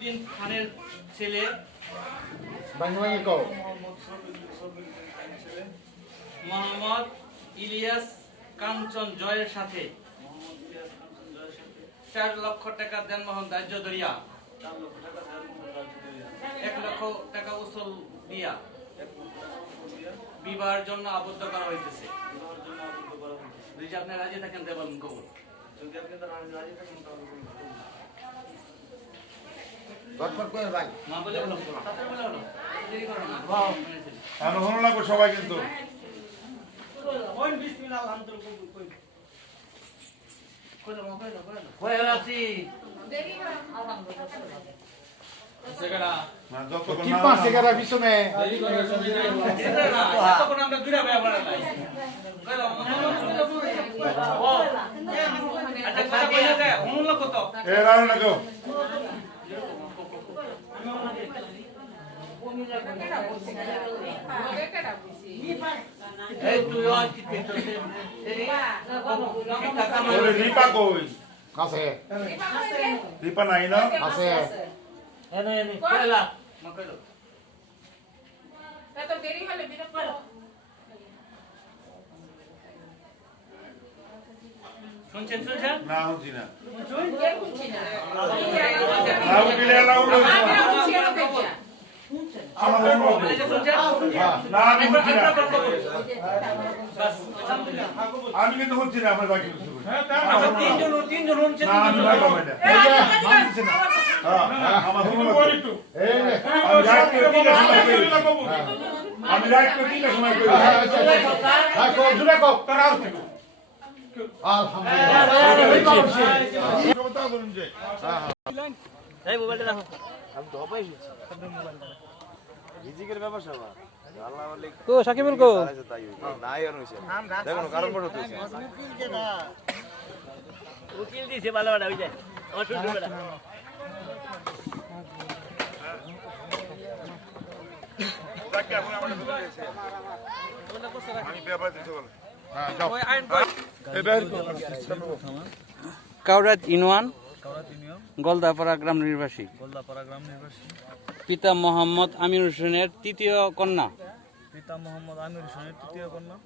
শরীফুদ্দিন খানের ছেলে। মোহাম্মদ ইলিয়াস কাঞ্চন জয়ের সাথে। চার লক্ষ টাকা দেনমোহন দাহ্য দরিয়া। এক লক্ষ টাকা উসল দিয়া। বিবাহের জন্য আবদ্ধ করা হইতেছে। যদি আপনি রাজি থাকেন বলুন কবুল গটপট করে ভাই মা সবাই কিন্তু। কইলো মা রিপা কই আছে রিপা নাই না আছে এনে এনে কয়লা মা কইলো এত দেরি হলে বিরক্ত শুনছেন শুনছেন না হচ্ছি না কে খুঁজছি না না উঠিলে এলাও আমার আমি হচ্ছি না বাস আলহামদুলিল্লাহ আমি কিন্তু হচ্ছি না আমার বাকি আমি হ্যাঁ রাত করে সময় করি হ্যাঁ, হ্যাঁ, হ্যাঁ, হ্যাঁ। হ্যাঁ, কও, জুড়ে কও। আলহামদুলিল্লাহ কথা বলুন যে এই মোবাইলটা রাখো কো সাকিবুল উকিল দিছে ভালো হ্যাঁ, যাও। কাউরাত ইনওয়ান গলদাপাড়া গ্রাম নির্বাসী। গোল্লাপাড়া গ্রাম নিবাসী পিতা মোহাম্মদ আমির হোসেনের তৃতীয় কন্যা। পিতা মোহাম্মদ আমির হোসেনের তৃতীয় কন্যা।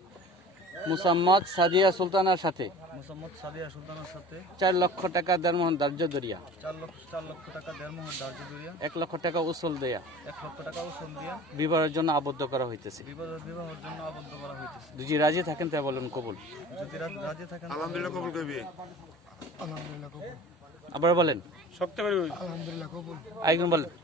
মুসাম্মদ সাদিয়া সুলতানার সাথে। মোসাম্মদ সাদিয়া সুলতানের সাথে। চার লক্ষ টাকা দেড়মোহন দার্য দরিয়া। চার লক্ষ চার লক্ষ টাকা দার্য দরিয়া। এক লক্ষ টাকা উসল দেয়া এক লক্ষ টাকা ওষুধ দিয়া বিবাহের জন্য আবদ্ধ করা হইতেছে। বিবাহ বিবাহের জন্য আবদ্ধ করা হইতেছে। যদি রাজি থাকেন তাই বলেন কবুল। যদি রাজি থাকেন আলহামদুলিল্লাহ কবুল করবি আবার বলেন। বলেন মার্শাল্লাহ আলহামদুলিল্লাহ আলহামদুলিল্লাহ আমরা একটু